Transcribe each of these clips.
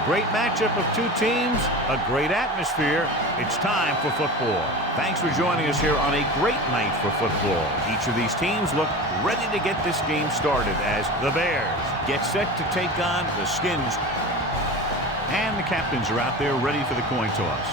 A great matchup of two teams, a great atmosphere. It's time for football. Thanks for joining us here on a great night for football. Each of these teams look ready to get this game started as the Bears get set to take on the Skins. And the captains are out there ready for the coin toss.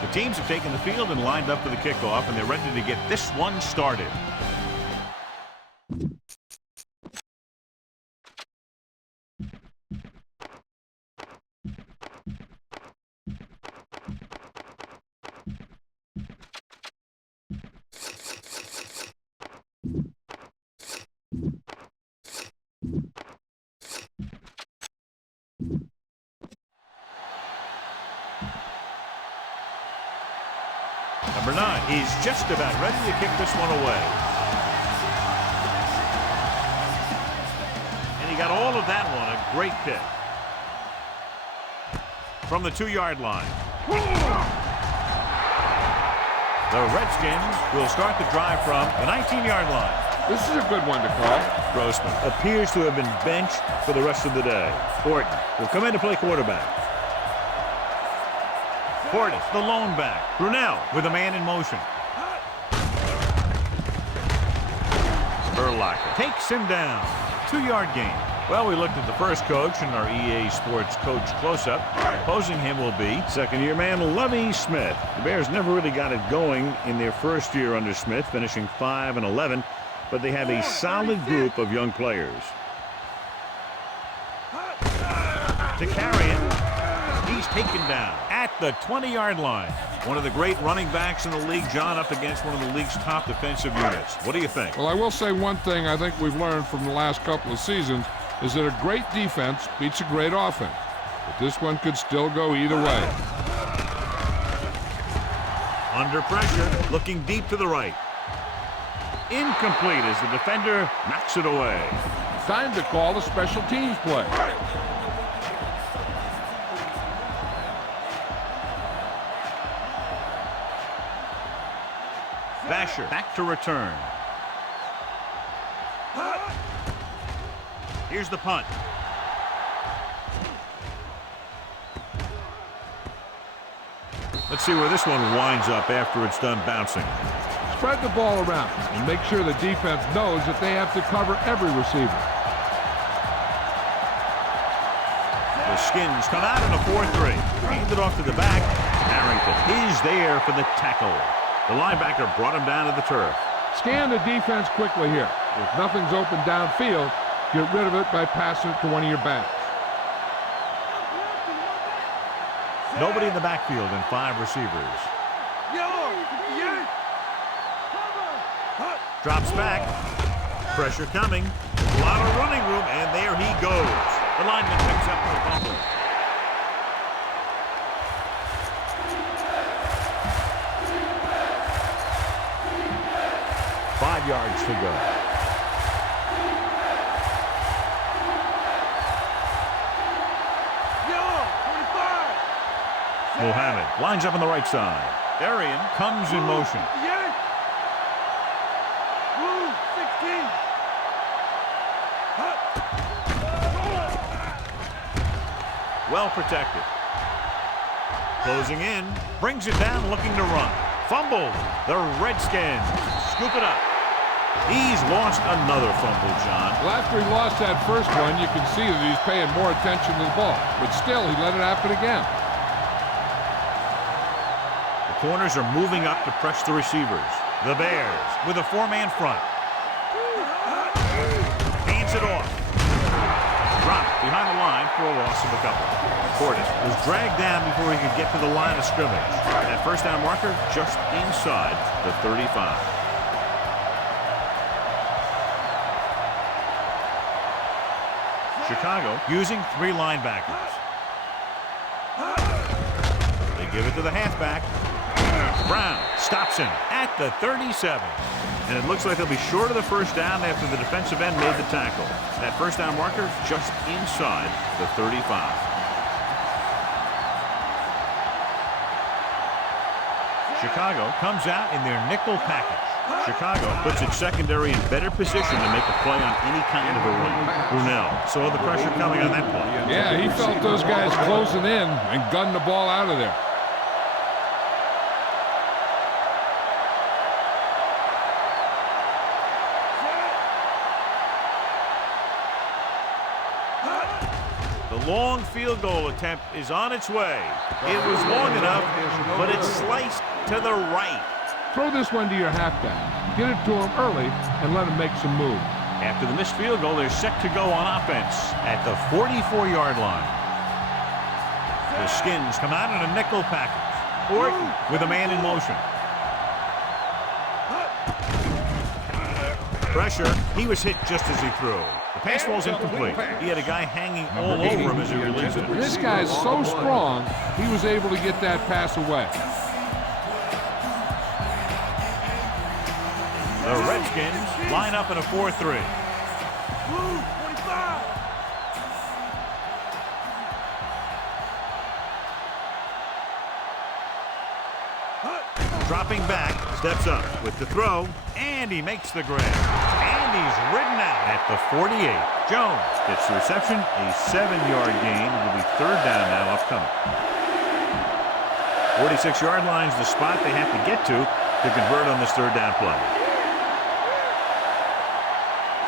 The teams have taken the field and lined up for the kickoff, and they're ready to get this one started. Number 9 is just about ready to kick this one away. And he got all of that one. A great kick. From the 2-yard line. The Redskins will start the drive from the 19-yard line. This is a good one to call. Grossman appears to have been benched for the rest of the day. Horton will come in to play quarterback. Portis, the lone back. Brunell with a man in motion. Urlacher takes him down. 2-yard gain. Well, we looked at the first coach in our EA Sports Coach Close-Up. Opposing him will be second-year man Lovie Smith. The Bears never really got it going in their first year under Smith, finishing 5-11, but they have a solid group of young players. To carry it. He's taken down at the 20-yard line. One of the great running backs in the league, John, up against one of the league's top defensive units. What do you think? Well, I will say one thing I think we've learned from the last couple of seasons is that a great defense beats a great offense. But this one could still go either way. Under pressure, looking deep to the right. Incomplete as the defender knocks it away. Time to call a special teams play. Basher back to return. Here's the punt. Let's see where this one winds up after it's done bouncing. Spread the ball around and make sure the defense knows that they have to cover every receiver. The Skins come out in a 4-3. Handed off to the back. Harrington is there for the tackle. The linebacker brought him down to the turf. Scan the defense quickly here. If nothing's open downfield, get rid of it by passing it to one of your backs. Nobody in the backfield and 5 receivers. Drops back. Pressure coming. A lot of running room, and there he goes. The lineman picks up the fumble. Five yards to go. Muhammad lines up on the right side. Arian comes in motion. Well protected. Closing in. Brings it down looking to run. Fumbled. The Redskins scoop it up. He's lost another fumble, John. Well, after he lost that first one, you can see that he's paying more attention to the ball. But still, he let it happen again. The corners are moving up to press the receivers. The Bears with a 4-man front. Hands it off. Dropped behind the line for a loss of a couple. Portis was dragged down before he could get to the line of scrimmage. That first down marker just inside the 35. Chicago using 3 linebackers. They give it to the halfback. Brown stops him at the 37. And it looks like they'll be short of the first down after the defensive end made the tackle. That first down marker just inside the 35. Chicago comes out in their nickel package. Chicago puts its secondary in better position to make a play on any kind of a run. Brunell saw the pressure coming on that play. Yeah, he felt those guys closing in and gunned the ball out of there. The long field goal attempt is on its way. It was long enough, but it's sliced to the right. Throw this one to your halfback. Get it to him early and let him make some moves. After the missed field goal, they're set to go on offense at the 44-yard line. The Skins come out in a nickel package. Orton with a man in motion. Pressure. He was hit just as he threw. The pass ball's incomplete. He had a guy hanging all over him as he released it. This guy's so strong, he was able to get that pass away. The Redskins line up in a 4-3. Dropping back, steps up with the throw, and he makes the grab. And he's ridden out at the 48. Jones gets the reception, a 7-yard gain. It will be third down now upcoming. 46-yard line's the spot they have to get to convert on this third down play.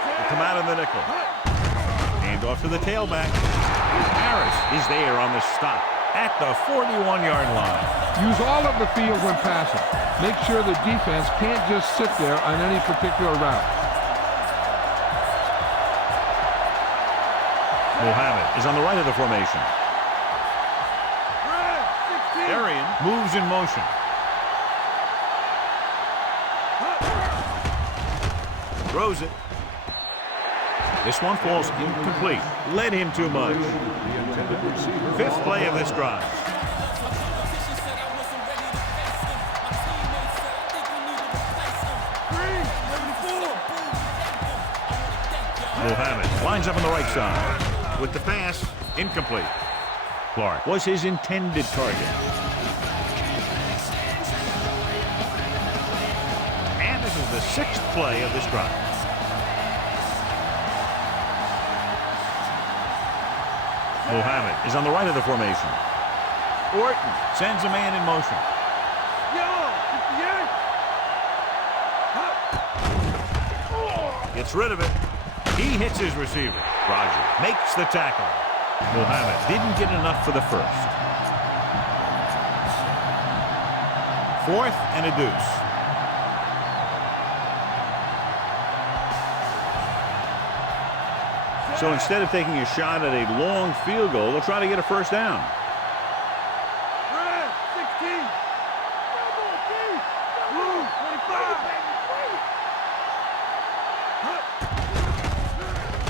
They come out of the nickel. Hand off to the tailback. Harris is there on the stop at the 41-yard line. Use all of the field when passing. Make sure the defense can't just sit there on any particular route. Mohammed is on the right of the formation. Arian moves in motion. Throws it. This one falls incomplete. Led him too much. Fifth play of this drive. Mohammed lines up on the right side. With the pass, incomplete. Clark was his intended target. And this is the sixth play of this drive. Mohammed is on the right of the formation. Orton sends a man in motion. Gets rid of it. He hits his receiver. Roger makes the tackle. Mohammed didn't get enough for the first. Fourth and a deuce. So instead of taking a shot at a long field goal, they'll try to get a first down.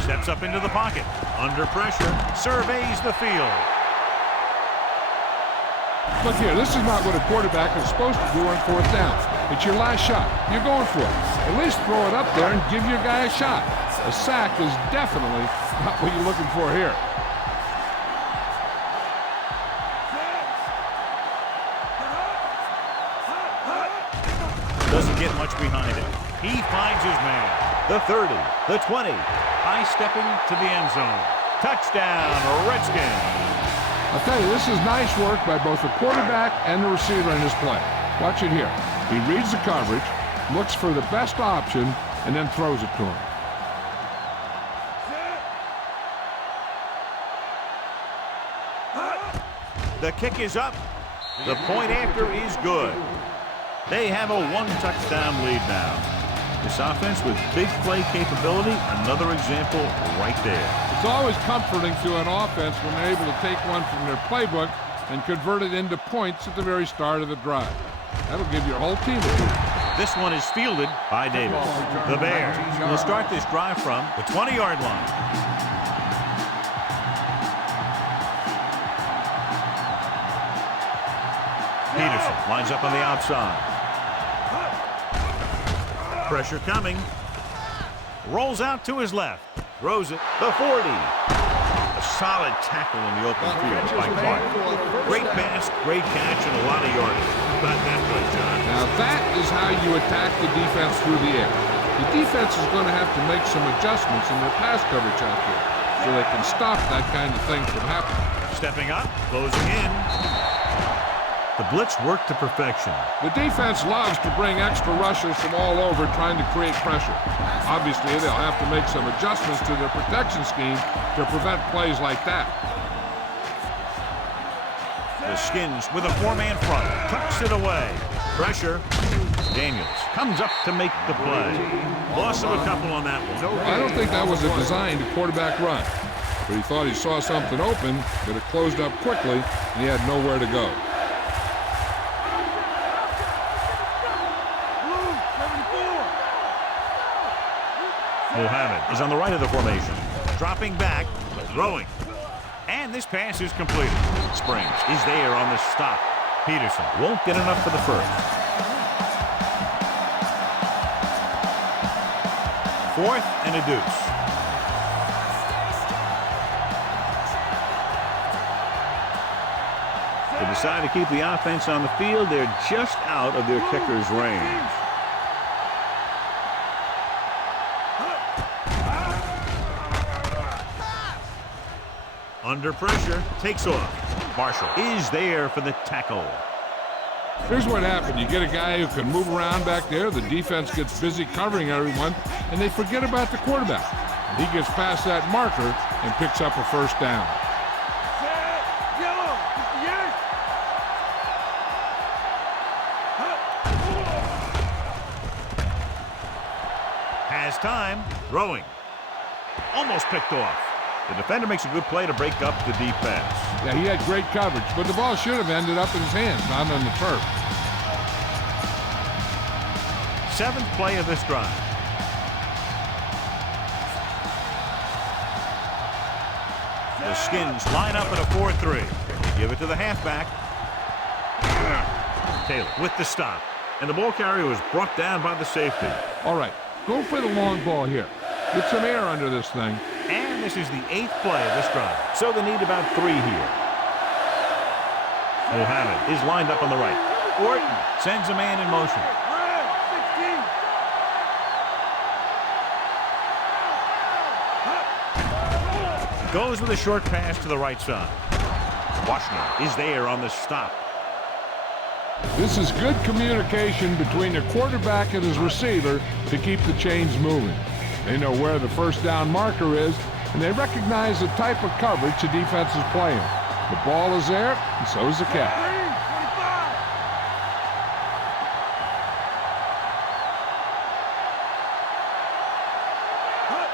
Steps up into the pocket. Under pressure. Surveys the field. Look here, this is not what a quarterback is supposed to do on fourth down. It's your last shot. You're going for it. At least throw it up there and give your guy a shot. A sack is definitely not what you're looking for here. Doesn't get much behind it. He finds his man. The 30, the 20. High stepping to the end zone. Touchdown, Redskins. I'll tell you, this is nice work by both the quarterback and the receiver in this play. Watch it here. He reads the coverage, looks for the best option, and then throws it to him. The kick is up. The point after is good. They have a one-touchdown lead now. This offense with big play capability, another example right there. It's always comforting to an offense when they're able to take one from their playbook and convert it into points at the very start of the drive. That'll give your whole team a boost. This one is fielded by Davis. The Bears will start this drive from the 20-yard line. Peterson lines up on the outside. Pressure coming. Rolls out to his left. Throws it. The 40. A solid tackle in the open field by Clark. Great pass, great catch, and a lot of yardage. How about that play, John? Now that is how you attack the defense through the air. The defense is going to have to make some adjustments in their pass coverage out there so they can stop that kind of thing from happening. Stepping up, closing in. The blitz worked to perfection. The defense loves to bring extra rushers from all over trying to create pressure. Obviously, they'll have to make some adjustments to their protection scheme to prevent plays like that. The Skins with a four-man front. Tucks it away. Pressure. Daniels comes up to make the play. Loss of a couple on that one. I don't think that was a designed quarterback run. But he thought he saw something open, but it closed up quickly, and he had nowhere to go. Mohammed is on the right of the formation. Dropping back, throwing. And this pass is completed. Springs is there on the stop. Peterson won't get enough for the first. Fourth and a deuce. They decide to keep the offense on the field. They're just out of their kicker's range. Under pressure, takes off. Marshall is there for the tackle. Here's what happened. You get a guy who can move around back there. The defense gets busy covering everyone, and they forget about the quarterback. And he gets past that marker and picks up a first down. Has time, throwing. Almost picked off. The defender makes a good play to break up the deep pass. Yeah, he had great coverage, but the ball should have ended up in his hands, not on the turf. Seventh play of this drive. The Skins line up in a 4-3. They give it to the halfback. Taylor with the stop. And the ball carrier was brought down by the safety. All right, go for the long ball here. Get some air under this thing. And this is the 8th play of this drive. So they need about 3 here. Mohammed is lined up on the right. Orton sends a man in motion. Goes with a short pass to the right side. Washington is there on the stop. This is good communication between the quarterback and his receiver to keep the chains moving. They know where the first down marker is, and they recognize the type of coverage the defense is playing. The ball is there, and so is the catch.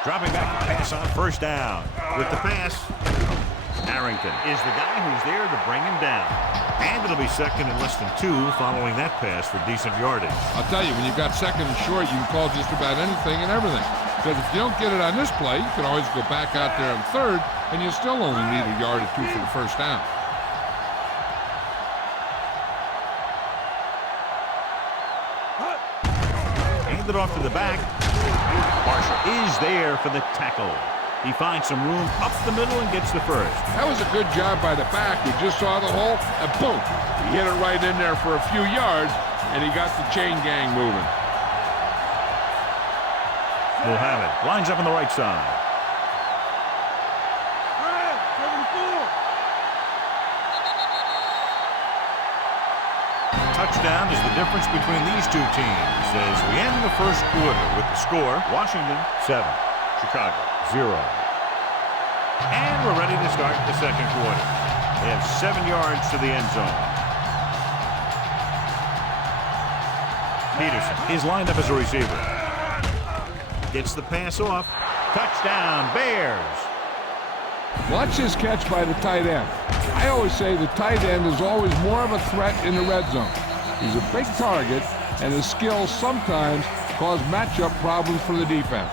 Dropping back to pass on first down. With the pass, Arrington is the guy who's there to bring him down. And it'll be second and less than 2 following that pass for decent yardage. I'll tell you, when you've got second and short, you can call just about anything and everything. Because if you don't get it on this play, you can always go back out there on third, and you still only need a yard or 2 for the first down. Handed off to the back. Marshall is there for the tackle. He finds some room up the middle and gets the first. That was a good job by the back who just saw the hole, and boom, he hit it right in there for a few yards, and he got the chain gang moving. Mohammed lines up on the right side. Touchdown is the difference between these two teams as we end the first quarter with the score, Washington 7, Chicago 0. And we're ready to start the second quarter. They have 7 yards to the end zone. Peterson is lined up as a receiver. Gets the pass off. Touchdown, Bears. Watch this catch by the tight end. I always say the tight end is always more of a threat in the red zone. He's a big target, and his skills sometimes cause matchup problems for the defense.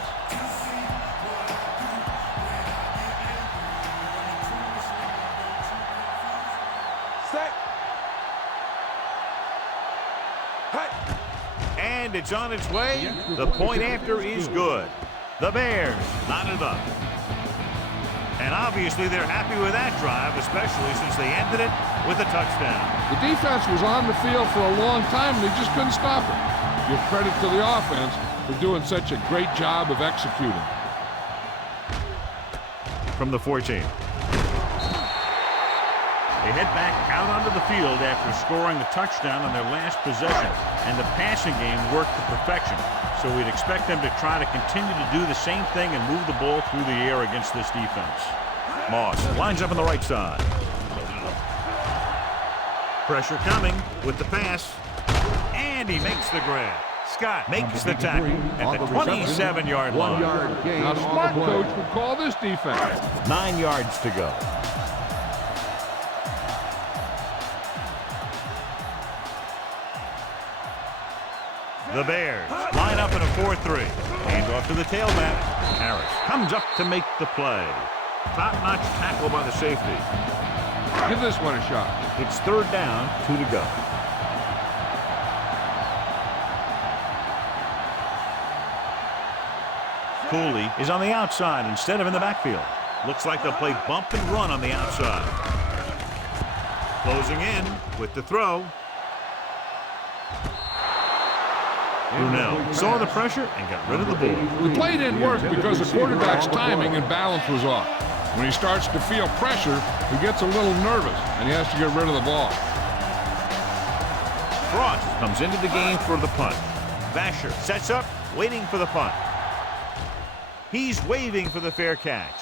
And it's on its way. The point after is good. The Bears knot it up. And obviously they're happy with that drive, especially since they ended it with a touchdown. The defense was on the field for a long time, and they just couldn't stop it. Give credit to the offense for doing such a great job of executing. From the 14. They head back out onto the field after scoring a touchdown on their last possession, and the passing game worked to perfection. So we'd expect them to try to continue to do the same thing and move the ball through the air against this defense. Moss lines up on the right side. Pressure coming with the pass, and he makes the grab. Scott makes the tackle at the 27-yard line. Now, smart coach would call this defense. 9 yards to go. The Bears line up in a 4-3. Hand off to the tailback. Harris comes up to make the play. Top-notch tackle by the safety. Give this one a shot. It's 3rd down, 2 to go. Cooley is on the outside instead of in the backfield. Looks like they'll play bump and run on the outside. Closing in with the throw. Brunell saw the pressure and got rid of the ball. The play didn't work because the quarterback's timing and balance was off. When he starts to feel pressure, he gets a little nervous, and he has to get rid of the ball. Frost comes into the game for the punt. Vasher sets up, waiting for the punt. He's waving for the fair catch.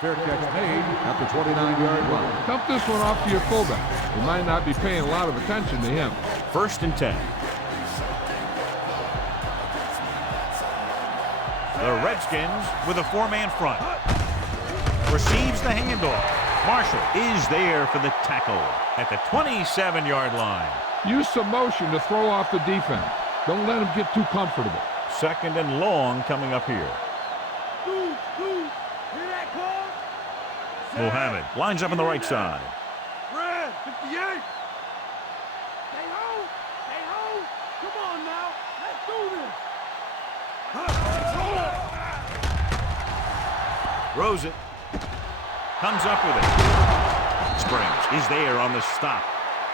Fair catch made at the 29-yard line. Dump this one off to your fullback. You might not be paying a lot of attention to him. 1st and 10. The Redskins with a 4-man front. Receives the handoff. Marshall is there for the tackle at the 27-yard line. Use some motion to throw off the defense. Don't let him get too comfortable. 2nd and long coming up here. Muhammad lines up on the right side. Red, 58. Stay home. Stay home. Come on now. Let's do this. Rosen comes up with it. Springs is there on the stop.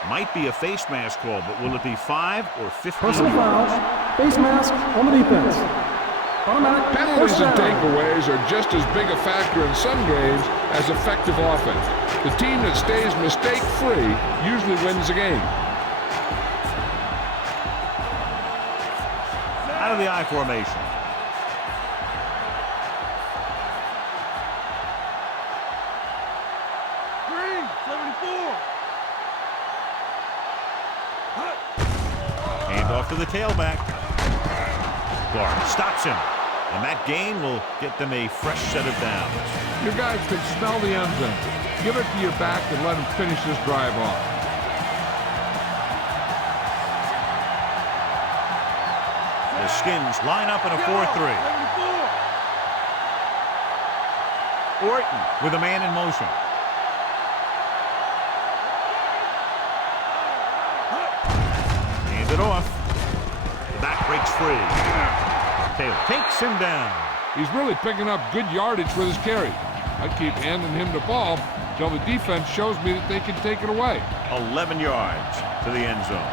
Might be a face mask call, but will it be 5 or 15? Personal fouls, face mask on the defense. Automatic Penalties and takeaways are just as big a factor in some games as effective offense. The team that stays mistake-free usually wins the game. Out of the I formation. Green, 74. Hand off to the tailback. Clark stops him. And that gain will get them a fresh set of downs. Your guys can smell the end zone. Give it to your back and let him finish this drive off. The Skins line up in a 4-3. 74. Orton with a man in motion. Hands it off. The back breaks free. Taylor takes him down. He's really picking up good yardage with his carry. I keep handing him the ball until the defense shows me that they can take it away. 11 yards to the end zone.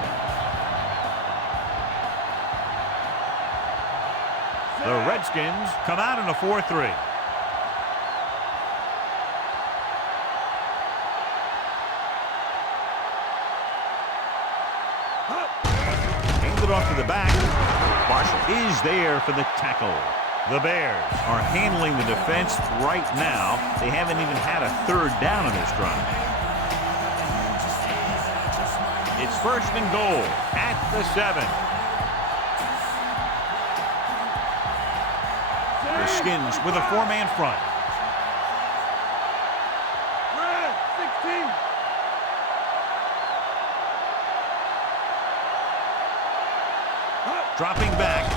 The Redskins come out in a 4-3. Hands it off to the back. Marshall is there for the tackle. The Bears are handling the defense right now. They haven't even had a 3rd down on this drive. It's 1st and goal at the 7. The Skins with a 4-man front. Red, 16. Dropping back.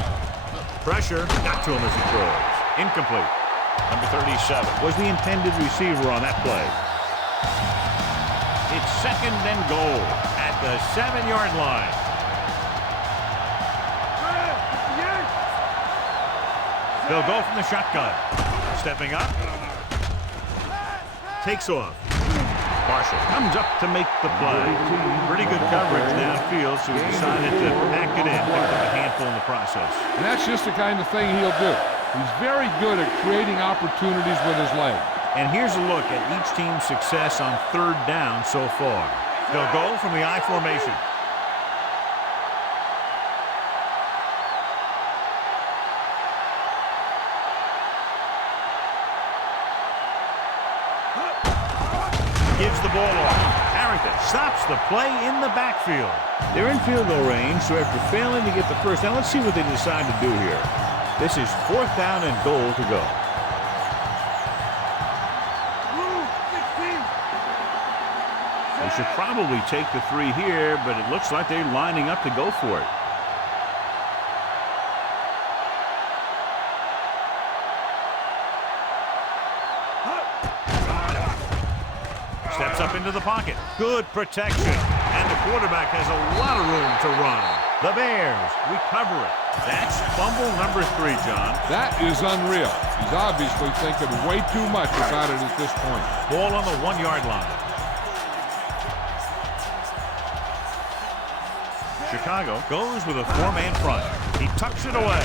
Pressure got to him as he throws. Incomplete. Number 37 was the intended receiver on that play. It's 2nd and goal at the 7-yard line. Red, 58. They'll go from the shotgun. Stepping up. takes off. Marshall comes up to make the play. Pretty good coverage downfield, so he decided to pack it in, pick up a handful in the process. And that's just the kind of thing he'll do. He's very good at creating opportunities with his leg. And here's a look at each team's success on third down so far. They'll go from the I formation. Gives the ball off. Harrington stops the play in the backfield. They're in field goal range, so after failing to get the first down, let's see what they decide to do here. This is 4th down and goal to go. They should probably take the 3 here, but it looks like they're lining up to go for it. Steps up into the pocket. Good protection. And the quarterback has a lot of room to run. The Bears recover it. That's fumble number 3, John. That is unreal. He's obviously thinking way too much about it at this point. Ball on the 1-yard line. Chicago goes with a 4-man front. He tucks it away.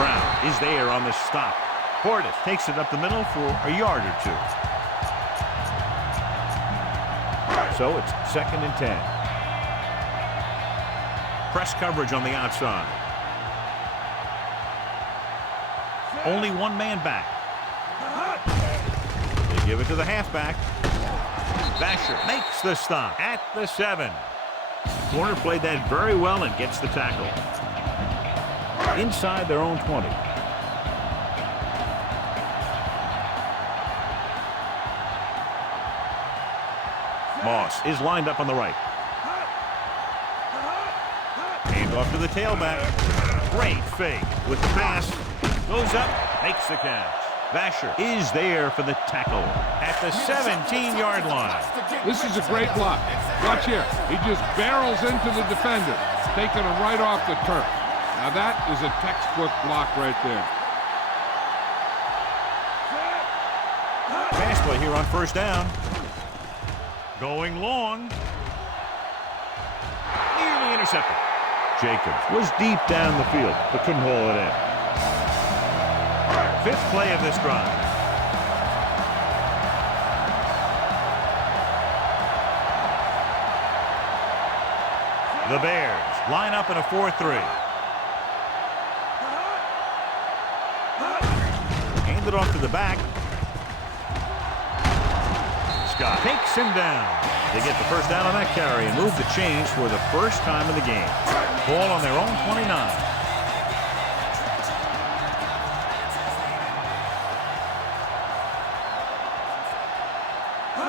Brown is there on the stop. Portis takes it up the middle for a yard or 2. So it's 2nd and 10. Press coverage on the outside. Only 1 man back. They give it to the halfback. Basher makes the stop at the 7. Corner played that very well and gets the tackle. Inside their own 20. Moss is lined up on the right. Hand off to the tailback. Great fake with the pass. Goes up, makes the catch. Basher is there for the tackle at the 17-yard line. This is a great block. Watch here. He just barrels into the defender, taking him right off the turf. Now that is a textbook block right there. Pass play here on 1st down. Going long. Nearly intercepted. Jacobs was deep down the field, but couldn't haul it in. 5th play of this drive. The Bears line up in a 4-3. Hand it off to the back. Scott takes him down. They get the first down on that carry and move the chains for the first time in the game. Ball on their own 29.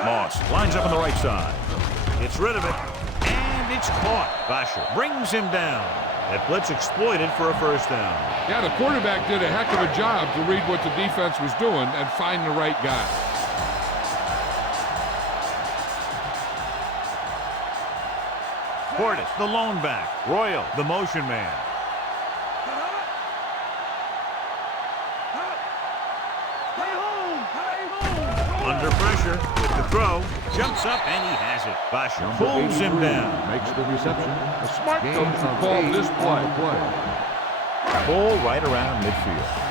Moss lines up on the right side. Gets rid of it, and it's caught. Basher brings him down. That blitz exploited for a first down. Yeah, the quarterback did a heck of a job to read what the defense was doing and find the right guy. Portis, the lone back. Royal, the motion man. Under pressure with the throw. Jumps up and he has it. Basher pulls him down. Makes the reception. A smart coach would call this play. Ball right around midfield.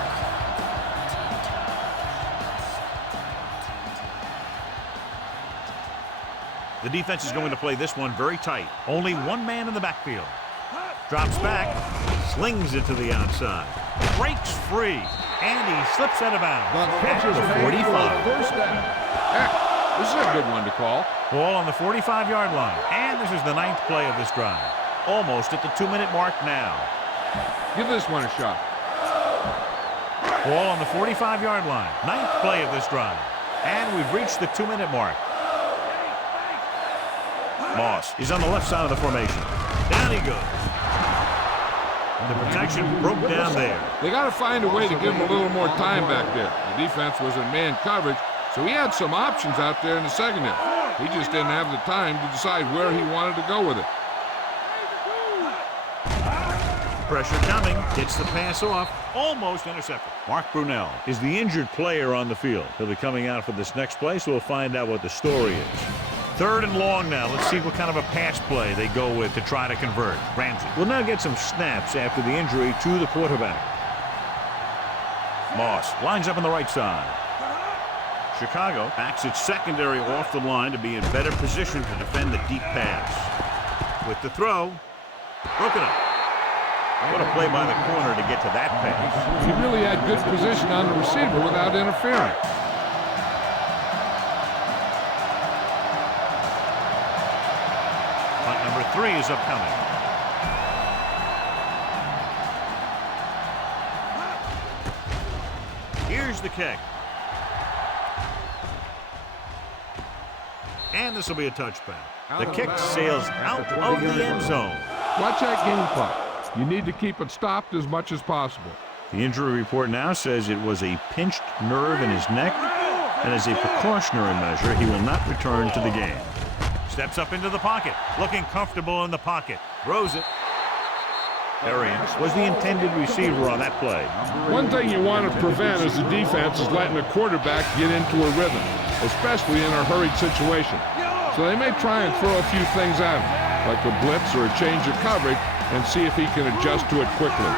The defense is going to play this one very tight. Only 1 man in the backfield. Drops back, slings it to the outside. Breaks free, and he slips out of bounds at the 45. First down. Heck, this is a good one to call. Ball on the 45-yard line, and this is the 9th play of this drive. Almost at the 2-minute mark now. Give this one a shot. Ball on the 45-yard line, 9th play of this drive. And we've reached the 2-minute mark. Moss is on the left side of the formation. Down he goes. The protection broke down there. They got to find a way to give him a little more time back there. The defense was in man coverage, so he had some options out there in the second half. He just didn't have the time to decide where he wanted to go with it. Pressure coming. Gets the pass off. Almost intercepted. Mark Brunell is the injured player on the field. He'll be coming out for this next play, so we'll find out what the story is. 3rd and long now. Let's see what kind of a pass play they go with to try to convert. Ramsey will now get some snaps after the injury to the quarterback. Moss lines up on the right side. Chicago backs its secondary off the line to be in better position to defend the deep pass. With the throw, broken up. What a play by the corner to get to that pass. He really had good position on the receiver without interfering. Punt number 3 is upcoming. Here's the kick. And this will be a touchback. The kick sails out of the end zone. Watch that game clock. You need to keep it stopped as much as possible. The injury report now says it was a pinched nerve in his neck, and as a precautionary measure, he will not return to the game. Steps up into the pocket, looking comfortable in the pocket. Throws it. Arians was the intended receiver on that play. One thing you want to prevent as a defense is letting a quarterback get into a rhythm, especially in a hurried situation. So they may try and throw a few things at him, like a blitz or a change of coverage, and see if he can adjust to it quickly.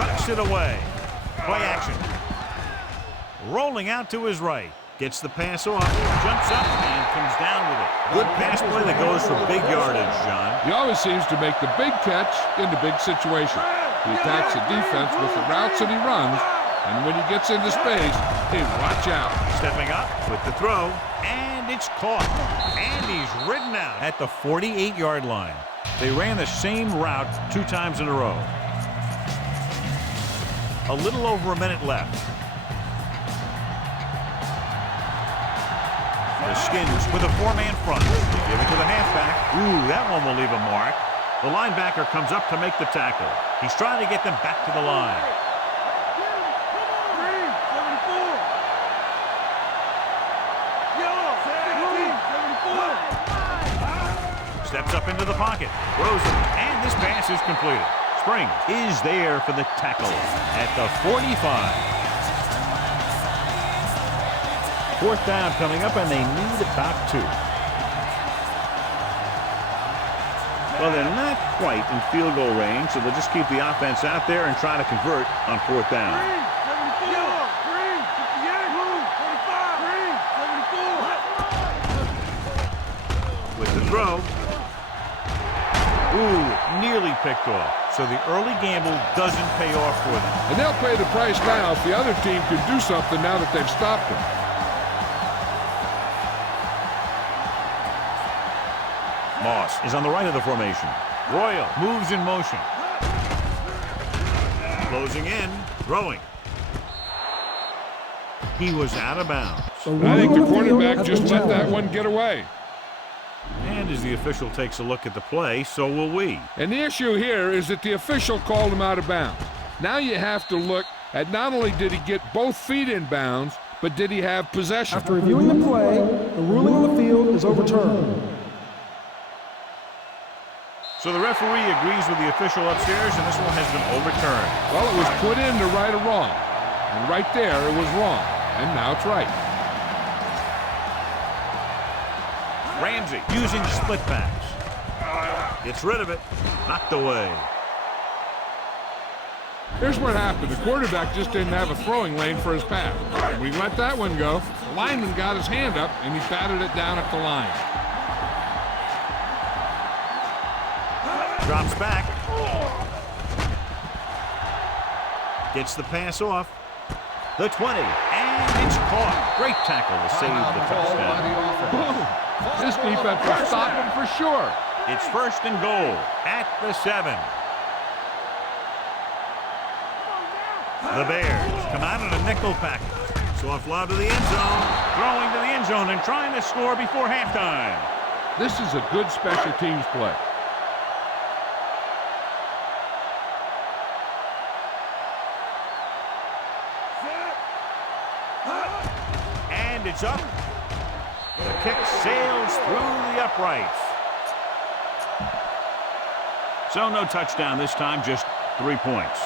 Tucks it away. Play action. Rolling out to his right. Gets the pass off, jumps up, and comes down with it. Good pass play that goes for big yardage, John. He always seems to make the big catch in the big situation. He attacks the defense with the routes that he runs, and when he gets into space, hey, watch out. Stepping up with the throw, and it's caught. And he's ridden out at the 48-yard line. They ran the same route 2 times in a row. A little over a minute left. The Skins with a 4-man front. They give it to the halfback. Ooh, that one will leave a mark. The linebacker comes up to make the tackle. He's trying to get them back to the line. Steps up into the pocket. Throws it, and this pass is completed. Springs is there for the tackle at the 45. 4th down coming up, and they need about 2. Well, they're not quite in field goal range, so they'll just keep the offense out there and try to convert on 4th down. With the throw. Ooh, nearly picked off. So the early gamble doesn't pay off for them. And they'll pay the price now if the other team can do something now that they've stopped them. Moss is on the right of the formation. Royal moves in motion. Closing in, throwing. He was out of bounds. I think the quarterback just let that one get away. And as the official takes a look at the play, so will we. And the issue here is that the official called him out of bounds. Now you have to look at not only did he get both feet in bounds, but did he have possession? After reviewing the play, the ruling on the field is overturned. So the referee agrees with the official upstairs, and this one has been overturned. Well, it was put in to right a wrong. And right there, it was wrong. And now it's right. Ramsey using split backs. Gets rid of it. Knocked away. Here's what happened. The quarterback just didn't have a throwing lane for his pass. We let that one go. The lineman got his hand up, and he batted it down at the line. Drops back. Gets the pass off. The 20. And it's caught. Great tackle to save the touchdown. This defense will stop him for sure. It's 1st and goal at the 7. The Bears come out in a nickel package. Soft lob to the end zone. Throwing to the end zone and trying to score before halftime. This is a good special teams play. And it's up. The kick sails through the uprights. So no touchdown this time, just 3 points.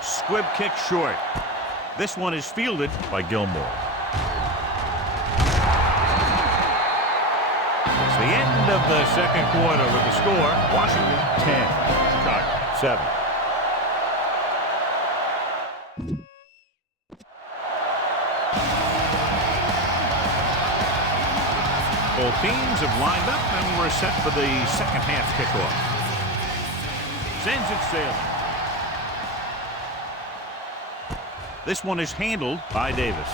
Squib kick short. This one is fielded by Gilmore. It's the end of the second quarter with the score. Washington 10, Chicago 7. Both teams have lined up and we're set for the second half kickoff. Sends it sailing. This one is handled by Davis.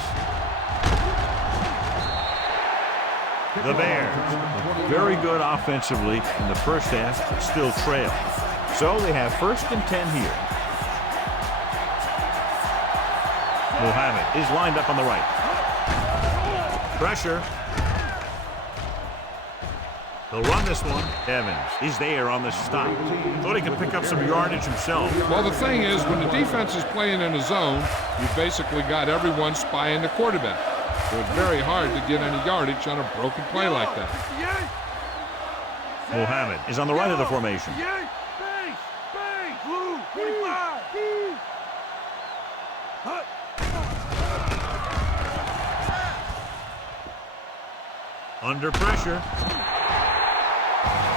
The Bears, very good offensively in the first half, but still trail. So they have 1st and 10 here. Mohammed is lined up on the right. Pressure. He'll run this one. Evans is there on the stop. Thought he could pick up some yardage himself. Well, the thing is, when the defense is playing in a zone, you've basically got everyone spying the quarterback. So it's very hard to get any yardage on a broken play like that. Mohammed is on the right of the formation. Under pressure.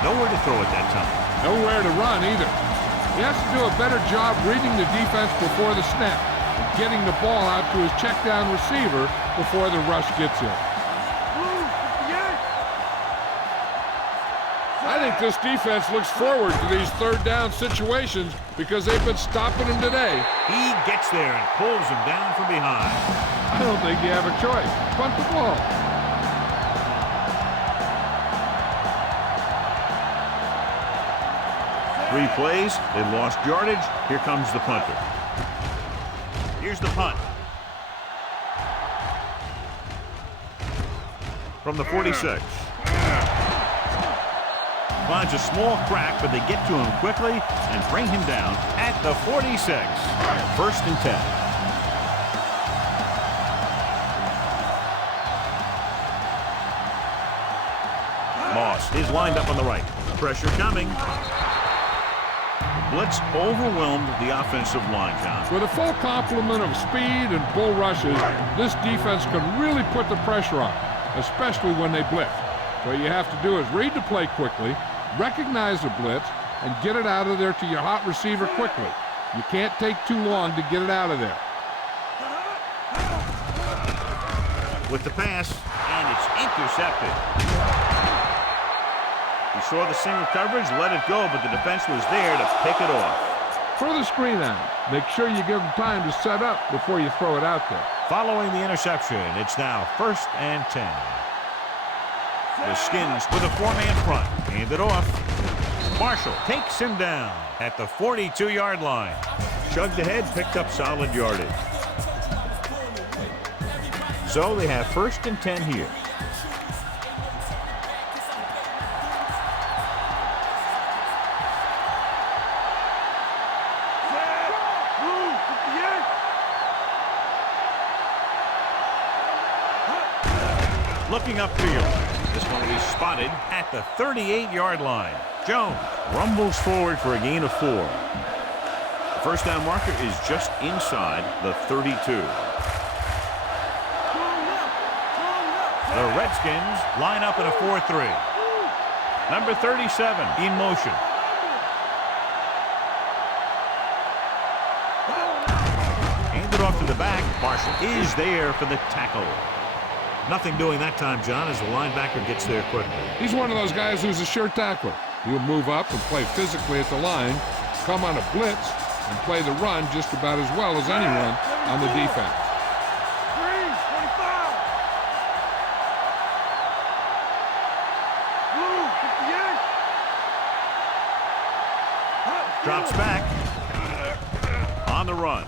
Nowhere to throw at that time. Nowhere to run either. He has to do a better job reading the defense before the snap and getting the ball out to his check down receiver before the rush gets in. I think this defense looks forward to these third down situations because they've been stopping him today. He gets there and pulls him down from behind. I don't think you have a choice. Punt the ball. 3 plays, they lost yardage. Here comes the punter. Here's the punt. From the 46. Finds a small crack, but they get to him quickly and bring him down at the 46. 1st and 10. Moss is lined up on the right. Pressure coming. Blitz overwhelmed the offensive line, John. With a full complement of speed and bull rushes, this defense can really put the pressure on, especially when they blitz. What you have to do is read the play quickly, recognize the blitz, and get it out of there to your hot receiver quickly. You can't take too long to get it out of there. With the pass, and it's intercepted. He saw the single coverage, let it go, but the defense was there to pick it off. Throw the screen at him. Make sure you give him time to set up before you throw it out there. Following the interception, it's now 1st and 10. The Skins with a 4-man front. Hand it off. Marshall takes him down at the 42-yard line. Chugged ahead, picked up solid yardage. So they have 1st and 10 here. Looking upfield. This one will be spotted at the 38-yard line. Jones rumbles forward for a gain of 4. The first down marker is just inside the 32. The Redskins line up in a 4-3. Number 37 in motion. Handed off to the back. Marshall is there for the tackle. Nothing doing that time, John, as the linebacker gets there quickly. He's one of those guys who's a sure tackler. He'll move up and play physically at the line, come on a blitz, and play the run just about as well as anyone on the defense. Drops back. On the run.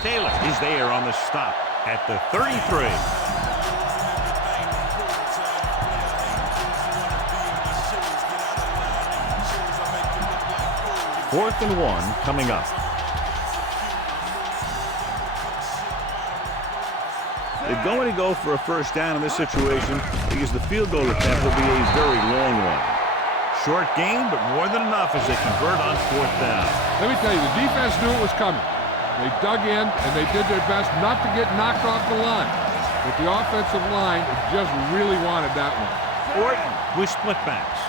Taylor is there on the stop at the 33. Fourth and 1 coming up. They're going to go for a first down in this situation because the field goal attempt will be a very long one. Short gain, but more than enough as they convert on 4th down. Let me tell you, the defense knew it was coming. They dug in, and they did their best not to get knocked off the line. But the offensive line just really wanted that one. Orton with split backs.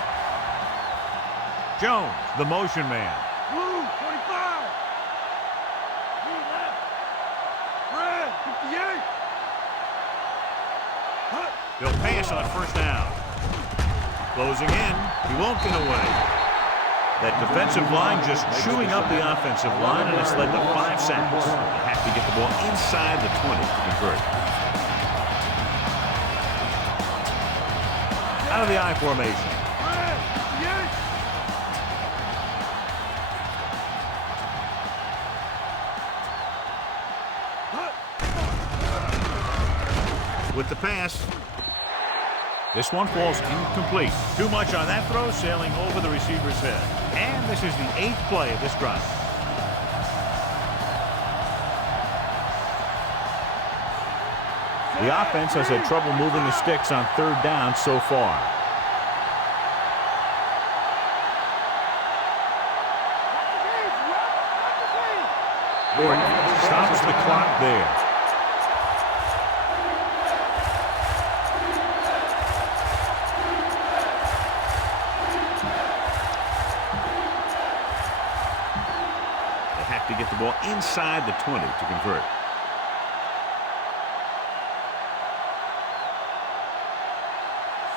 Jones, the motion man. Blue, 25. Lead left. Red, 58. Hut. They'll pass on 1st down. Closing in. He won't get away. That defensive line just chewing up the offensive line, and it's led to 5 sacks. They have to get the ball inside the 20 to convert. Out of the I formation. Red, 58. Hut. With the pass. This one falls incomplete. Too much on that throw, sailing over the receiver's head. And this is the 8th play of this drive. The offense has had trouble moving the sticks on 3rd down so far. Orton stops the clock there. To get the ball inside the 20 to convert.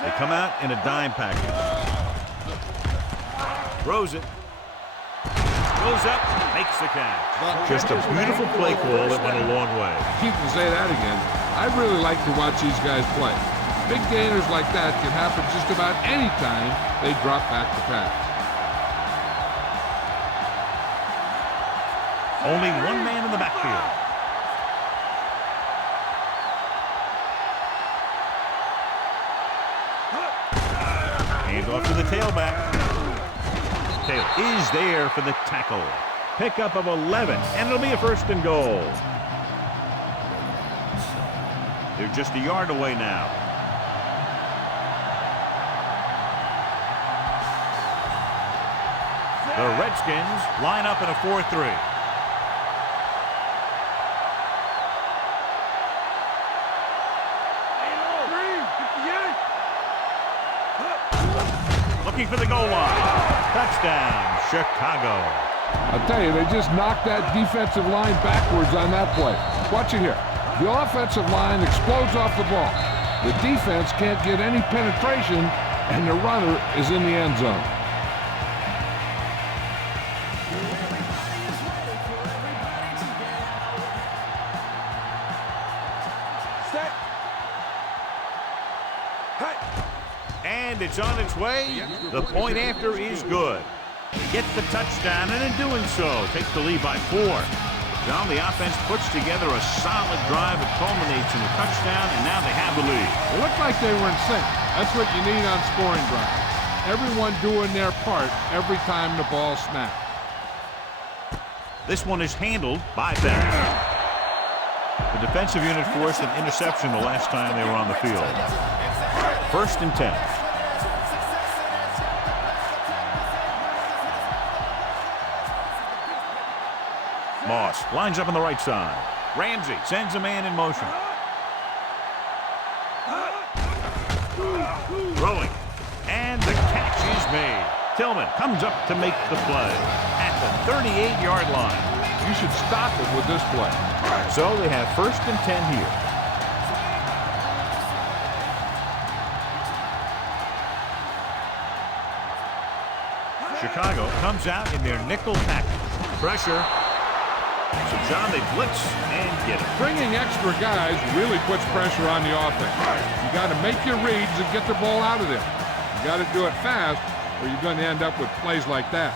They come out in a dime package. Throws it. Goes up, makes the catch. Just a beautiful play call that went a long way. Keep to say that again. I really like to watch these guys play. Big gainers like that can happen just about any time they drop back to pass. Only one man in the backfield. Hand off to the tailback. Taylor is there for the tackle. Pickup of 11, and it'll be a 1st and goal. They're just a yard away now. The Redskins line up in a 4-3. For the goal line. Touchdown, Chicago. I'll tell you, they just knocked that defensive line backwards on that play. Watch it here. The offensive line explodes off the ball. The defense can't get any penetration, and the runner is in the end zone. And it's on its way. The point after is good. He gets the touchdown, and in doing so, takes the lead by 4. John, the offense puts together a solid drive that culminates in a touchdown, and now they have the lead. It looked like they were in sync. That's what you need on scoring drives. Everyone doing their part every time the ball snaps. This one is handled by Bennett. The defensive unit forced an interception the last time they were on the field. 1st and 10. Moss lines up on the right side. Ramsey sends a man in motion. Throwing. And the catch is made. Tillman comes up to make the play at the 38-yard line. You should stop it with this play. So they have 1st and 10 here. Chicago comes out in their nickel package. Pressure. So, John, they blitz and get it. Bringing extra guys really puts pressure on the offense. You got to make your reads and get the ball out of there. You got to do it fast, or you're going to end up with plays like that.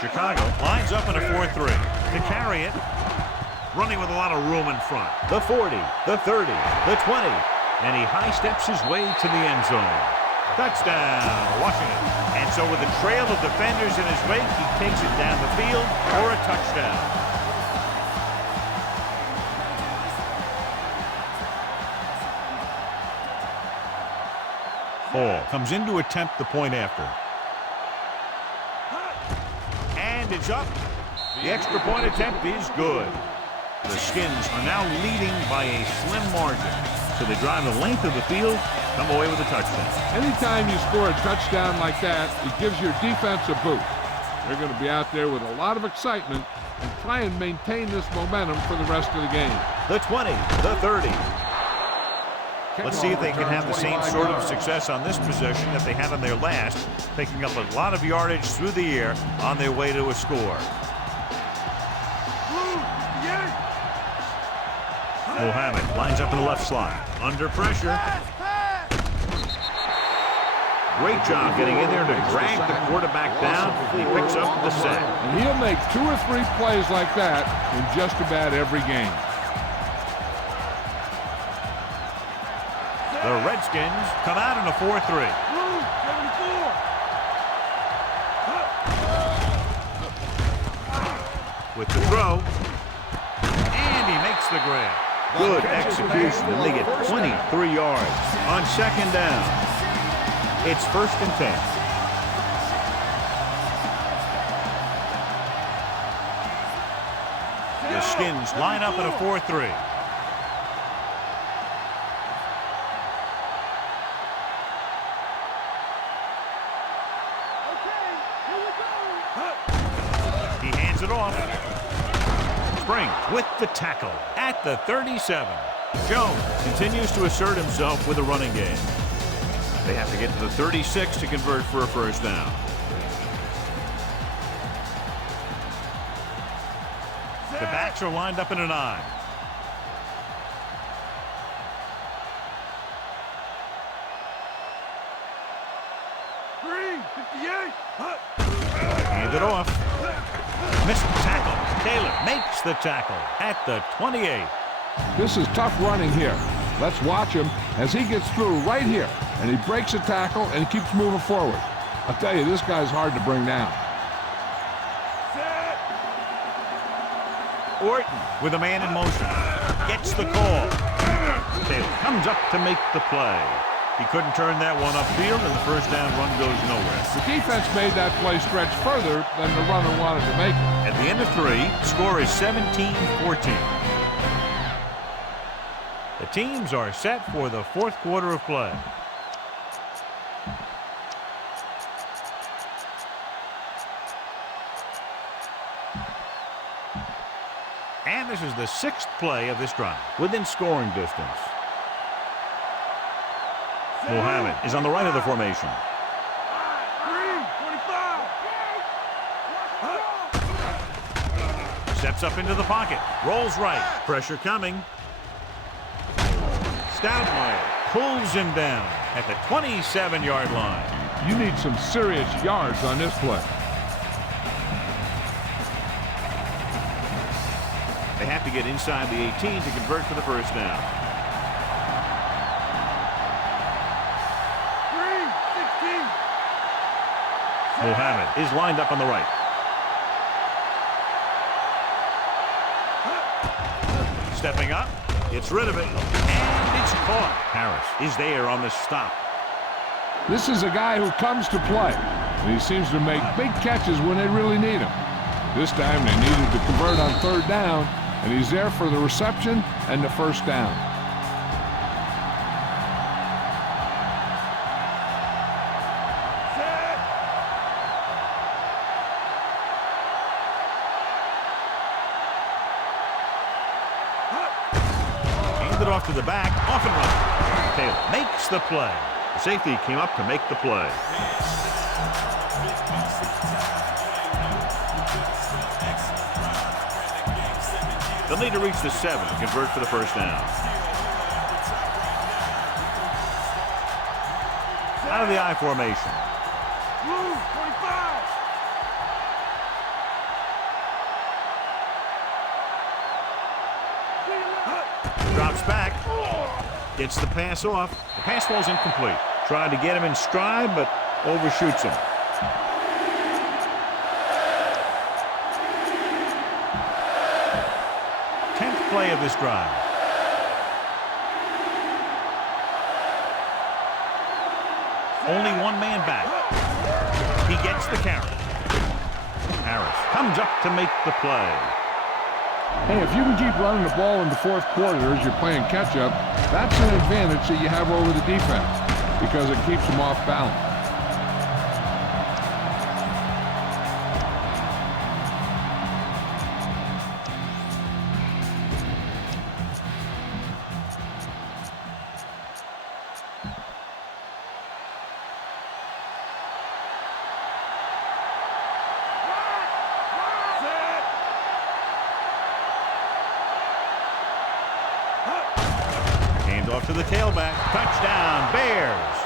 Chicago lines up in a 4-3 to carry it. Running with a lot of room in front. The 40, the 30, the 20. And he high steps his way to the end zone. Touchdown, Washington. And so with a trail of defenders in his wake, he takes it down the field for a touchdown. Hall comes in to attempt the point after. And it's up. The extra point attempt is good. The Skins are now leading by a slim margin. So they drive the length of the field, come away with a touchdown. Anytime you score a touchdown like that, it gives your defense a boost. They're going to be out there with a lot of excitement and try and maintain this momentum for the rest of the game. The 20, the 30. Let's see if they can have the same sort of success on this possession that they had on their last, picking up a lot of yardage through the air on their way to a score. Mohammed lines up in the left slot. Under pressure. Great job getting in there to drag the quarterback down. He picks up the sack. And he'll make 2 or 3 plays like that in just about every game. The Redskins come out in a 4-3. With the throw. And he makes the grab. Good execution, and they get 23 yards. On second down, it's 1st and 10. The Skins line up in a 4-3. He hands it off. Spring with the tackle at the 37. Jones continues to assert himself with a running game. They have to get to the 36 to convert for a first down. The backs are lined up in a 9. Hand it off. Missed the tackle. Taylor makes the tackle at the 28. This is tough running here. Let's watch him as he gets through right here. And he breaks a tackle and he keeps moving forward. I'll tell you, this guy's hard to bring down. Orton with a man in motion. Gets the call. Taylor comes up to make the play. He couldn't turn that one upfield, and the first down run goes nowhere. The defense made that play stretch further than the runner wanted to make it. At the end of 3, the score is 17-14. The teams are set for the 4th quarter of play. And this is the 6th play of this drive, within scoring distance. Mohammed is on the right of the formation. Steps up into the pocket. Rolls right. Pressure coming. Stoudemire pulls him down at the 27-yard line. You need some serious yards on this play. They have to get inside the 18 to convert for the first down. Mohammed is lined up on the right. Stepping up, gets rid of it, and it's caught. Harris is there on the stop. This is a guy who comes to play, and he seems to make big catches when they really need him. This time they needed to convert on 3rd down, and he's there for the reception and the first down. Handed off to the back, off and running. Taylor makes the play. The safety came up to make the play. They'll need to reach the 7 to convert for the first down. Out of the I formation. Drops back. Gets the pass off. The pass falls incomplete. Tried to get him in stride, but overshoots him. Play of this drive. Only one man back. He gets the carry. Harris comes up to make the play. Hey, if you can keep running the ball in the fourth quarter as you're playing catch-up, that's an advantage that you have over the defense because it keeps them off balance. Off to the tailback. Touchdown, Bears.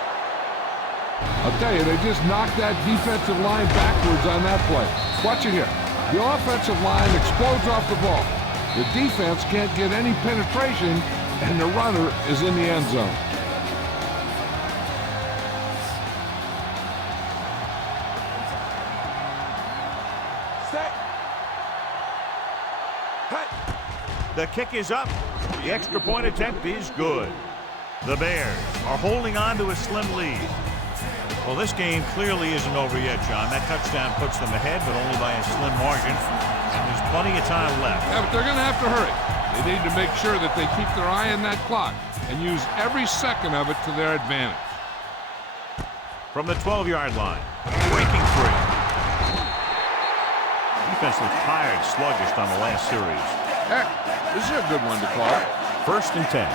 I'll tell you, they just knocked that defensive line backwards on that play. Watch it here. The offensive line explodes off the ball. The defense can't get any penetration, and the runner is in the end zone. The kick is up. The extra point attempt is good. The Bears are holding on to a slim lead. Well, this game clearly isn't over yet, John. That touchdown puts them ahead, but only by a slim margin. And there's plenty of time left. Yeah, but they're going to have to hurry. They need to make sure that they keep their eye on that clock and use every second of it to their advantage. From the 12-yard line, breaking free. Defense looked tired, sluggish on the last series. Heck, this is a good one to call. 1st and 10.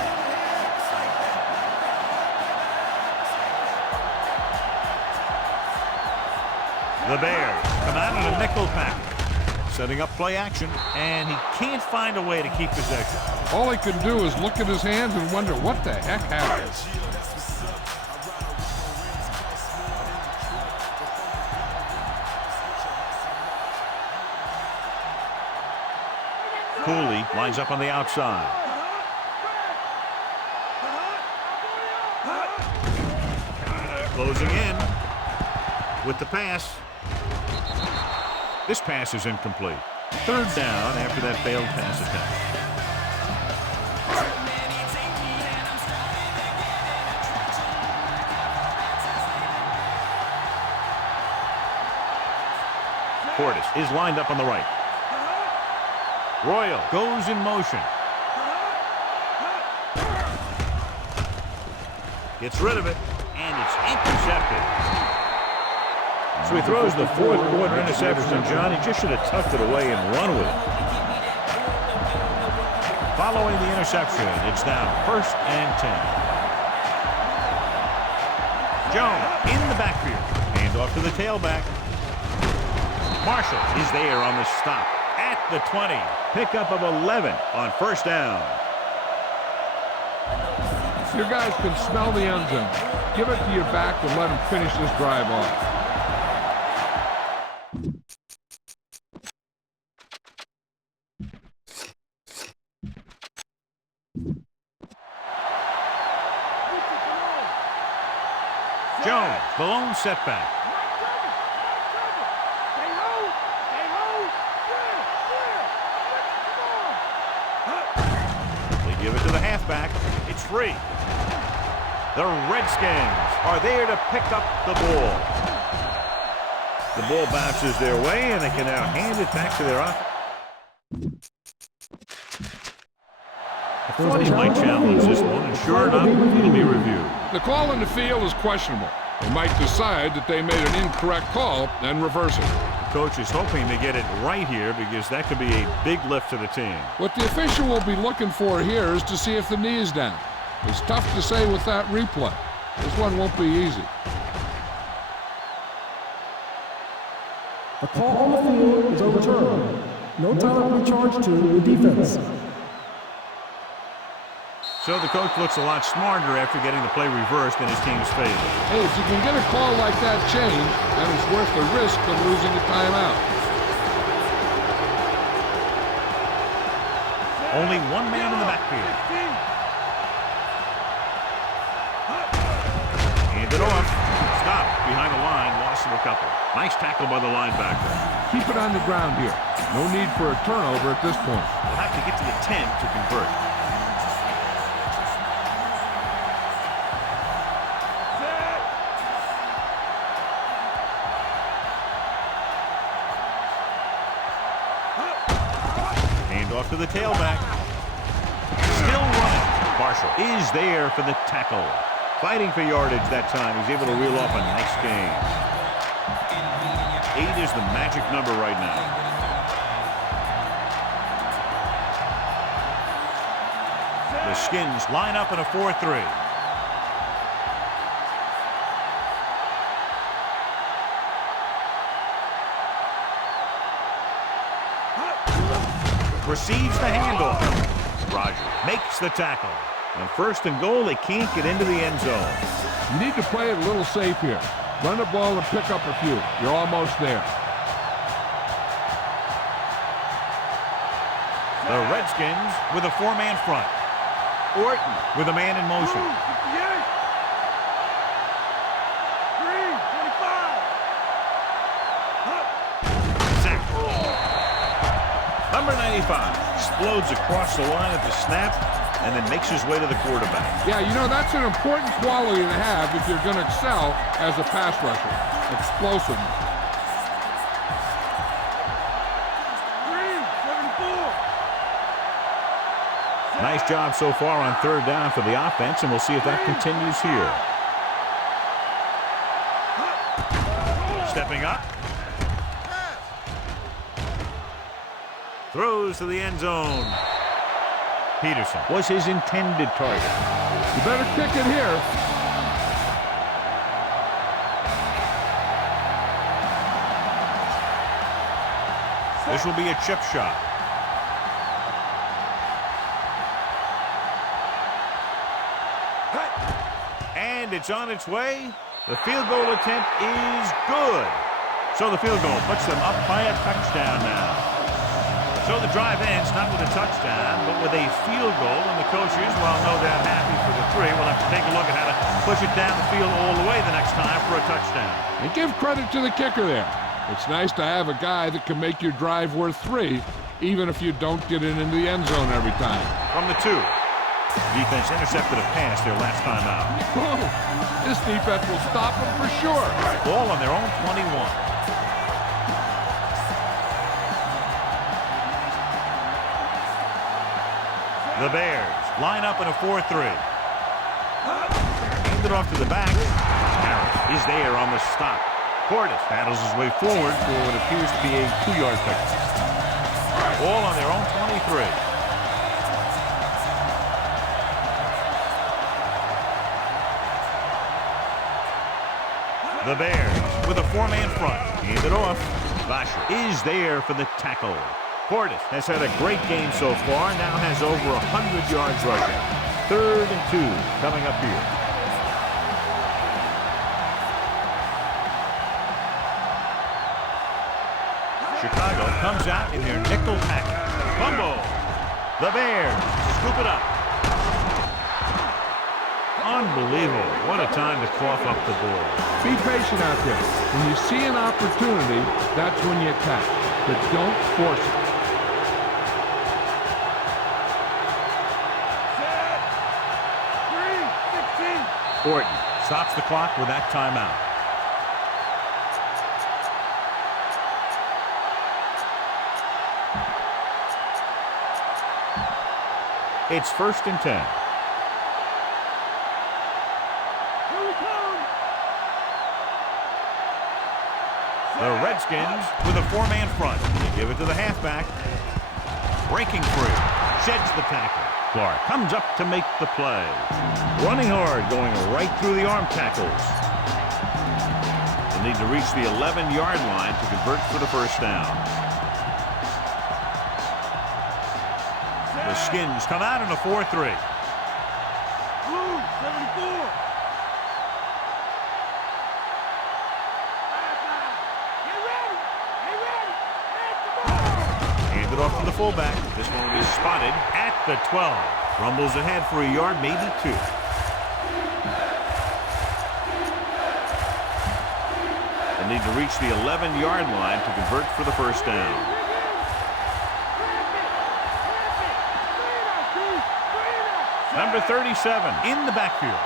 The Bears come out in a nickel pack, setting up play action, and he can't find a way to keep possession. All he can do is look at his hands and wonder what the heck happened. Cooley lines up on the outside. Closing in with the pass. This pass is incomplete. 3rd down after that failed pass attempt. Portis is lined up on the right. Royal goes in motion. Gets rid of it, and it's intercepted. So he throws the 4th quarter interception, John. He just should have tucked it away and run with it. Following the interception, it's now 1st and 10. Jones in the backfield. Hands off to the tailback. Marshall is there on the stop at the 20. Pickup of 11 on 1st down. Your guys can smell the end zone. Give it to your back and let them finish this drive off. Jones, the lone setback. They give it to the halfback. It's free. The Redskins are there to pick up the ball. The ball bounces their way, and they can now hand it back to their offense. I thought he might challenge this one, and sure enough, it'll be reviewed. The call in the field is questionable. They might decide that they made an incorrect call and reverse it. The coach is hoping to get it right here because that could be a big lift to the team. What the official will be looking for here is to see if the knee is down. It's tough to say with that replay. This one won't be easy. The call on the field is overturned. No time will be charged to the defense. So the coach looks a lot smarter after getting the play reversed in his team's favor. Hey, if you can get a call like that changed, then it's worth the risk of losing a timeout. Only one man in the backfield. Hand it off. Stop behind the line. Loss of a couple. Nice tackle by the linebacker. Keep it on the ground here. No need for a turnover at this point. We'll have to get to the 10 to convert. Hand off to the tailback. Still running. Marshall is there for the tackle. Fighting for yardage that time. He's able to reel off a nice gain. 8 is the magic number right now. The Skins line up in a 4-3. Receives the handoff. Roger makes the tackle. On 1st and goal, they can't get into the end zone. You need to play it a little safe here. Run the ball and pick up a few. You're almost there. The Redskins with a 4-man front. Orton with a man in motion. 3, 25. Sack. Number 95 explodes across the line at the snap and then makes his way to the quarterback. Yeah, you know, that's an important quality to have if you're going to excel as a pass rusher. Explosiveness. 3, 74. Nice job so far on 3rd down for the offense, and we'll see if that continues here. Stepping up. Throws to the end zone. Peterson was his intended target. You better kick it here. This will be a chip shot. And it's on its way. The field goal attempt is good. So the field goal puts them up by a touchdown now. So the drive ends not with a touchdown, but with a field goal, and the coaches, while no doubt happy for the 3, will have to take a look at how to push it down the field all the way the next time for a touchdown. And give credit to the kicker there. It's nice to have a guy that can make your drive worth 3, even if you don't get it into the end zone every time. From the 2. Defense intercepted a pass their last time out. Oh, this defense will stop them for sure. Ball on their own 21. The Bears line up in a 4-3. Hand it off to the back. Harris is there on the stop. Cordes battles his way forward for what appears to be a 2-yard pickup. All on their own 23. The Bears with a 4-man front. Hand it off. Vasher is there for the tackle. Cordes has had a great game so far, now has over 100 yards rushing. 3rd and 2 coming up here. Chicago comes out in their nickel package. Fumble. The Bears scoop it up. Unbelievable. What a time to cough up the ball. Be patient out there. When you see an opportunity, that's when you attack. But don't force it. Orton stops the clock with that timeout. It's 1st and 10. Here we come. The Redskins with a 4-man front. They give it to the halfback. Breaking free. Sheds the tackle. Clark comes up to make the play. Running hard, going right through the arm tackles. They need to reach the 11-yard line to convert for the 1st down. The Skins come out in a 4-3. Blue, 74. Hand it off to the fullback. This one will be spotted at the 12. Rumbles ahead for a yard, maybe 2. They need to reach the 11-yard line to convert for the 1st down. Number 37 in the backfield.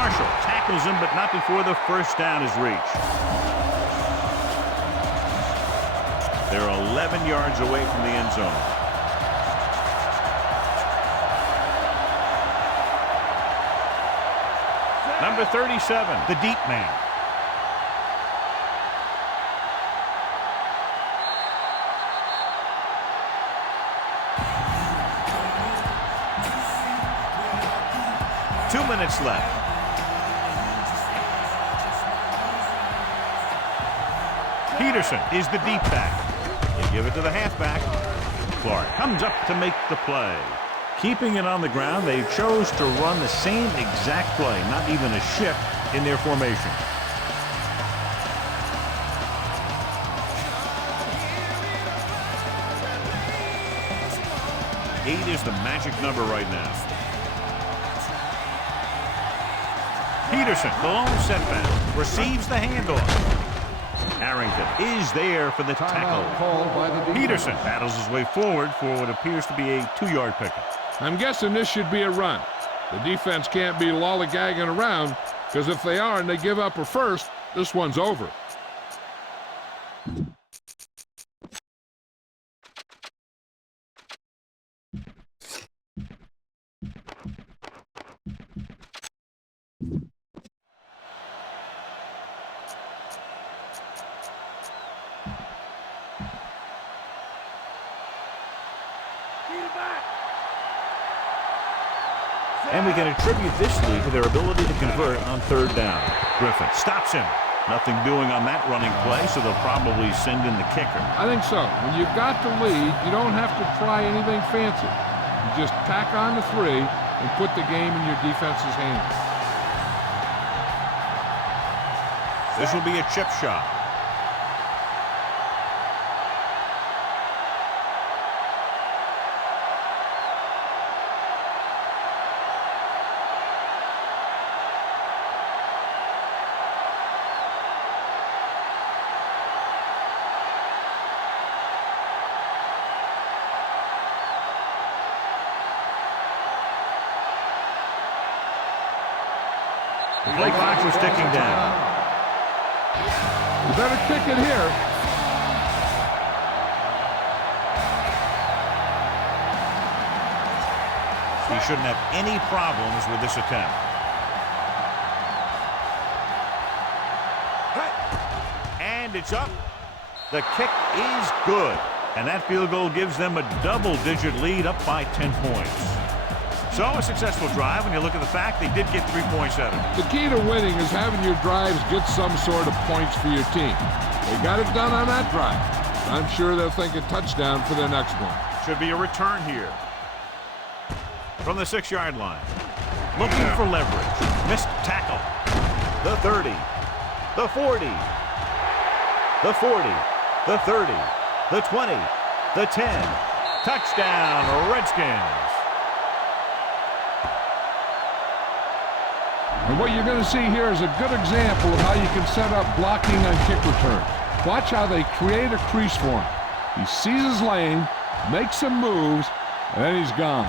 Marshall tackles him, but not before the first down is reached. They're 11 yards away from the end zone. Number 37, the deep man. Two minutes left. Peterson is the deep back. They give it to the halfback. Clark comes up to make the play. Keeping it on the ground, they chose to run the same exact play, not even a shift in their formation. 8 is the magic number right now. Peterson, the lone setback, receives the handoff. Harrington is there for the tackle. Peterson battles his way forward for what appears to be a 2-yard pickup. I'm guessing this should be a run. The defense can't be lollygagging around, because if they are and they give up a first, this one's over. And we can attribute this lead to their ability to convert on third down. Griffin stops him. Nothing doing on that running play, so they'll probably send in the kicker. I think so. When you've got the lead, you don't have to try anything fancy. You just tack on the 3 and put the game in your defense's hands. This will be a chip shot. The play clock was ticking down. You better kick it here. He shouldn't have any problems with this attempt. And it's up. The kick is good. And that field goal gives them a double-digit lead, up by 10 points. So a successful drive when you look at the fact they did get 3 points out of it. The key to winning is having your drives get some sort of points for your team. They got it done on that drive. I'm sure they'll think a touchdown for their next one. Should be a return here. From the 6-yard line. Looking for leverage. Missed tackle. The 30. The 40. The 40. The 30. The 20. The 10. Touchdown, Redskins. And what you're going to see here is a good example of how you can set up blocking on kick returns. Watch how they create a crease for him. He sees his lane, makes some moves, and then he's gone.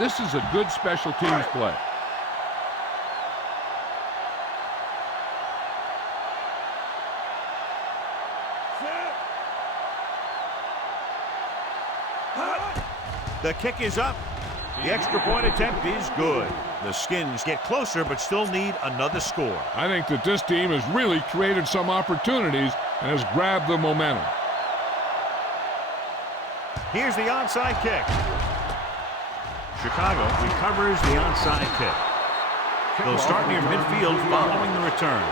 This is a good special teams play. The kick is up. The extra point attempt is good. The Skins get closer but still need another score. I think that this team has really created some opportunities and has grabbed the momentum. Here's the onside kick. Chicago recovers the onside kick. They'll start near midfield following the return.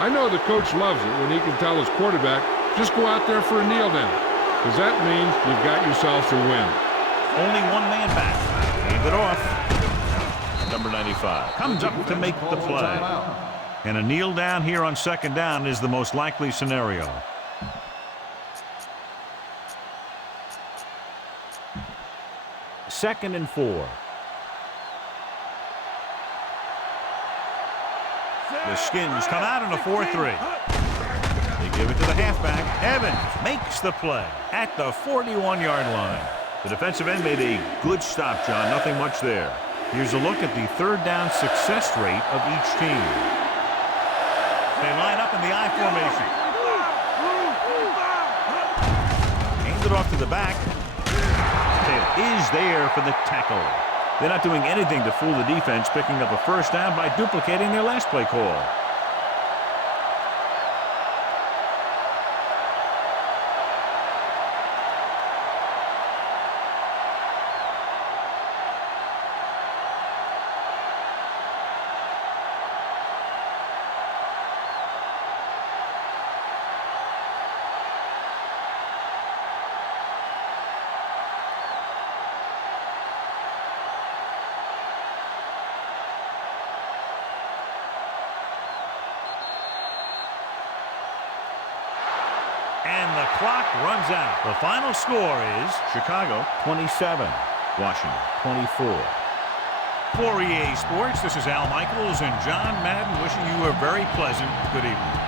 I know the coach loves it when he can tell his quarterback, just go out there for a kneel down, because that means you've got yourself a win. Only one man back. Gave it off. Number 95 comes up to make the play. And a kneel down here on second down is the most likely scenario. Second and 4. The Skins come out in a 4-3. They give it to the halfback. Evans makes the play at the 41-yard line. The defensive end made a good stop, John. Nothing much there. Here's a look at the third down success rate of each team. They line up in the I formation. Aimed it off to the back. It is there for the tackle. They're not doing anything to fool the defense, picking up a first down by duplicating their last play call. And the clock runs out. The final score is Chicago 27, Washington 24. For EA Sports, this is Al Michaels and John Madden wishing you a very pleasant good evening.